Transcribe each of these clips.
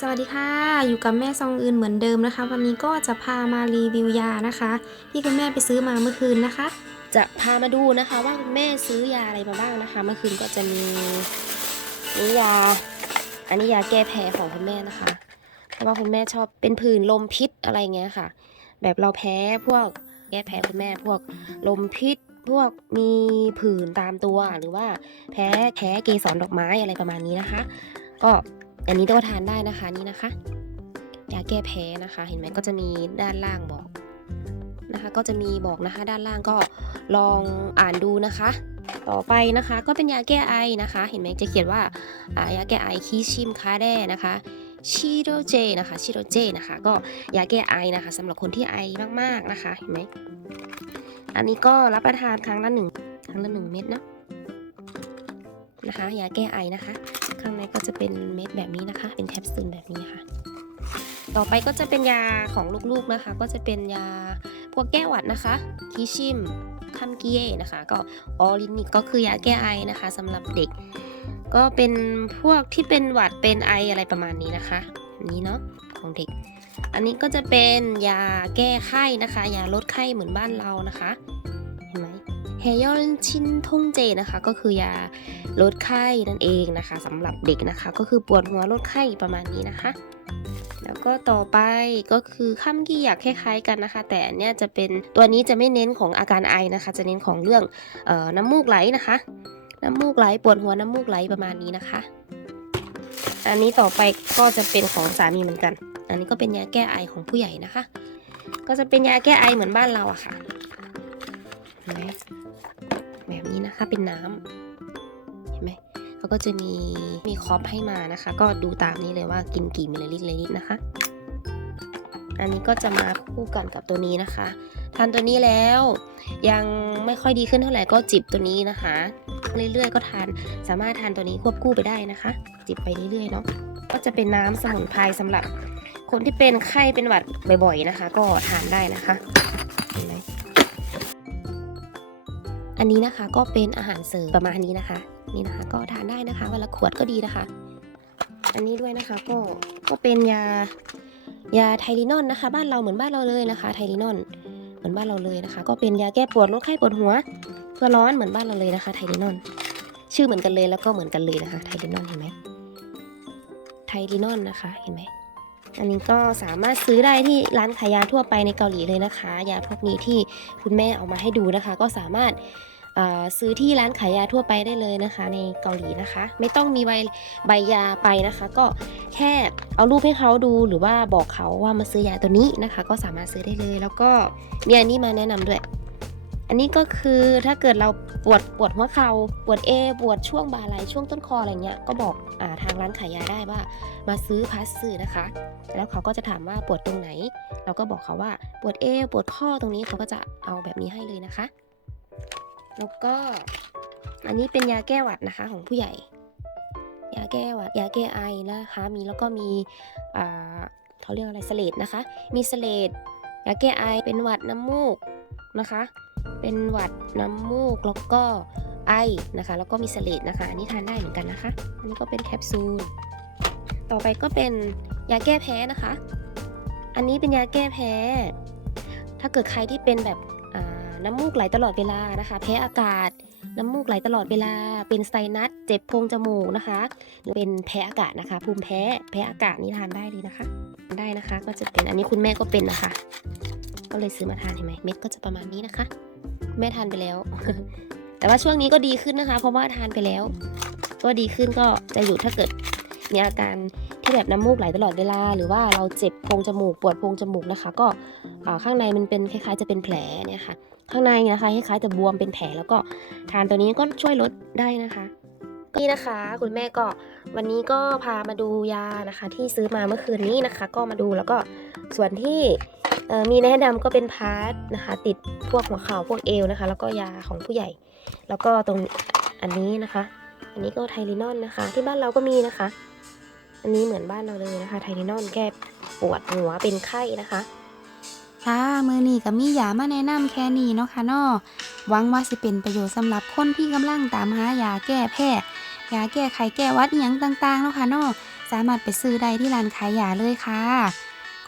สวัสดีค่ะ อยู่กับแม่ซองอื่นเหมือนเดิมนะคะ วันนี้ก็จะพามารีวิวยานะคะ ที่คุณแม่ไปซื้อมาเมื่อคืนนะคะ จะพามาดูนะคะว่าคุณแม่ซื้อยาอะไรมาบ้างนะคะ เมื่อคืนก็จะมีนี่ยา อันนี้ยาแก้แพ้ของคุณแม่นะคะ เพราะว่าคุณแม่ชอบเป็นผื่นลมพิษอะไรเงี้ยค่ะ แบบเราแพ้พวกแก้แพ้คุณแม่พวกลมพิษพวกมีผื่นตามตัวหรือว่าแพ้แพ้เกสรดอกไม้อะไรประมาณนี้นะคะ ก็ อันนี้ก็ทานได้นะคะนี่นะคะยาแก้แพ้นะคะ เห็นไหมก็จะมีด้านล่างบอกนะคะ ก็จะมีบอกนะคะ ด้านล่างก็ลองอ่านดูนะคะ ต่อไปนะคะก็เป็นยาแก้ไอนะคะ เห็นไหมจะเขียนว่าายาแก้ไอคีชิมคาแดนะคะชิโรเจนะคะชิโรเจนะคะ ก็ยาแก้ไอนะคะสำหรับคนที่ไอมากๆนะคะเห็นไหมอันนี้ก็รับประทานครั้งละหนึ่งครั้งละหนึ่งเม็ดเนาะนะคะยาแก้ไอนะคะ ข้างในก็จะเป็นเม็ดแบบนี้นะคะ เป็นแคปซูลแบบนี้ค่ะ ต่อไปก็จะเป็นยาของลูกๆนะคะ ก็จะเป็นยาพวกแก้หวัดนะคะคิชิมคัมเกียนะคะ ก็ออรินิกก็คือยาแก้ไอนะคะสำหรับเด็ก ก็เป็นพวกที่เป็นหวัดเป็นไออะไรประมาณนี้นะคะอันนี้เนาะของเด็ก อันนี้ก็จะเป็นยาแก้ไข้นะคะยาลดไข้เหมือนบ้านเรานะคะ เฮยอนชินทงเจนะคะ ก็คือยาลดไข้นั่นเองนะคะสำหรับเด็กนะคะ ก็คือปวดหัวลดไข้ประมาณนี้นะคะ แล้วก็ต่อไปก็คือข้ามกี้อยากคล้ายๆกันนะคะ แต่อันเนี้ยจะเป็นตัวนี้จะไม่เน้นของอาการไอนะคะ จะเน้นของเรื่องออน้ำมูกไหลนะคะ น้ำมูกไหลปวดหัวน้ำมูกไหลประมาณนี้นะคะ อันนี้ต่อไปก็จะเป็นของสามีเหมือนกัน อันนี้ก็เป็นยาแก้ไอของผู้ใหญ่นะคะ ก็จะเป็นยาแก้ไอเหมือนบ้านเราอะค่ะเห็ นไหมแบบนี้นะคะเป็นน้ำเห็นไหมเขาก็จะมีมีคอปให้มานะคะ ก็ดูตามนี้เลยว่ากินกี่มิลลิลิตรลิตรนะคะ อันนี้ก็จะมาคู่กันกับตัวนี้นะคะ ทานตัวนี้แล้วยังไม่ค่อยดีขึ้นเท่าไหร่ก็จิบตัวนี้นะคะ เรื่อยๆ ก็ทานสามารถทานตัวนี้ควบคู่ไปได้นะคะ จิบไปเรื่อยๆเนาะก็จะเป็นน้ำสมุนไพรสำหรับคนที่เป็นไข้เป็นหวัดบ่อยๆนะคะ ก็ทานได้นะคะเห็นไหม อันนี้นะคะก็เป็นอาหารเสริมประมาณนี้นะคะ นี่นะคะก็ทานได้นะคะวันละขวดก็ดีนะคะ อันนี้ด้วยนะคะก็ก็เป็นยายาไทลินอนนะคะ บ้านเราเหมือนบ้านเราเลยนะคะ ไทลินอนเหมือนบ้านเราเลยนะคะ ก็เป็นยาแก้ปวดลดไข้ปวดหัวตัวร้อนเหมือนบ้านเราเลยนะคะ ไทลินอน ชื่อเหมือนกันเลยแล้วก็เหมือนกันเลยนะคะ ไทลินอนเห็นไหมไทลินอนนะคะเห็นไหมอันนี้ก็สามารถซื้อได้ที่ร้านขายยาทั่วไปในเกาหลีเลยนะคะ ยาพวกนี้ที่คุณแม่เอามาให้ดูนะคะ ก็สามารถ ซื้อที่ร้านขายยาทั่วไปได้เลยนะคะ ในเกาหลีนะคะ ไม่ต้องมีใบใบยาไปนะคะ ก็แค่เอารูปให้เขาดูหรือว่าบอกเขาว่ามาซื้อยาตัวนี้นะคะ ก็สามารถซื้อได้เลย แล้วก็มีอันนี้มาแนะนำด้วย อันนี้ก็คือถ้าเกิดเราปวดปวดหัวเขา่าปวดเอปวดช่วงบ่าไหลช่วงต้นคออะไรเงี้ยก็บอกอาทางร้านขายยาได้ว่า มาซื้อพาสซื้อนะคะ แล้วเขาก็จะถามว่าปวดตรงไหน เราก็บอกเขาว่าปวดเอปวดข้อตรงนี้เขาก็จะเอาแบบนี้ให้เลยนะคะ แล้วก็อันนี้เป็นยาแก้หวัดนะคะของผู้ใหญ่ ยาแก้หวัด ยาแก้ไอนะคะ มีแล้วก็มีอ่าเขาเรียกอะไรสเลดนะคะ มีสเลดยาแก้ไอเป็นหวัดน้ำมูกนะคะ เป็นหวัดน้ำมูกแล้วก็ไอนะคะ แล้วก็มีสเลดนะคะ อันนี้ทานได้เหมือนกันนะคะ อันนี้ก็เป็นแคปซูล ต่อไปก็เป็นยาแก้แพ้นะคะ อันนี้เป็นยาแก้แพ้ ถ้าเกิดใครที่เป็นแบบ น้ำมูกไหลตลอดเวลานะคะ แพ้อากาศ น้ำมูกไหลตลอดเวลา เป็นไซนัส เจ็บโพรงจมูกนะคะ หรือเป็นแพ้อากาศนะคะ ภูมิแพ้ แพ้อากาศนี่ทานได้เลยนะคะ ได้นะคะ ก็จะเป็น อันนี้คุณแม่ก็เป็นนะคะ ก็เลยซื้อมาทานเห็นไหมเม็ดก็จะประมาณนี้นะคะ แม่ทานไปแล้ว แต่ว่าช่วงนี้ก็ดีขึ้นนะคะ เพราะว่าทานไปแล้ว ก็ดีขึ้นก็จะอยู่ถ้าเกิดมีอาการที่แบบน้ำมูกไหลตลอดเวลา หรือว่าเราเจ็บโพรงจมูกปวดโพรงจมูกนะคะ ก็ข้างในมันเป็นคล้ายๆจะเป็นแผลเนี่ยค่ะ ข้างในนะคะคล้ายๆจะบวมเป็นแผลแล้วก็ทานตัวนี้ก็ช่วยลดได้นะคะนี่นะคะคุณแม่ก็วันนี้ก็พามาดูยานะคะ ที่ซื้อมาเมื่อคืนนี้นะคะ ก็มาดูแล้วก็ส่วนที่มีแนะนำก็เป็นพาร์ทนะคะ ติดพวกหัวเข่าพวกเอวนะคะ แล้วก็ยาของผู้ใหญ่ แล้วก็ตรงอันนี้นะคะ อันนี้ก็ไทลินอนนะคะ ที่บ้านเราก็มีนะคะ อันนี้เหมือนบ้านเราเลยนะคะ ไทลินอนแก้ปวดหัวเป็นไข้นะคะ ค่ะมือนี้ก็มียามาแนะนำแค่นี้เนาะค่ะนอหวังว่าสิเป็นประโยชน์สำหรับคนที่กำลังตามหายาแก้แพ้ยาแก้ไขแก้วัดอย่างต่างๆเนาะค่ะนอสามารถไปซื้อได้ที่ร้านขายยาเลยค่ะ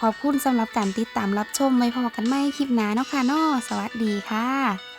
ขอบคุณสำหรับการติดตามรับชมไว้พอกันไม่คลิปหน้าเนาะค่ะนอสวัสดีค่ะ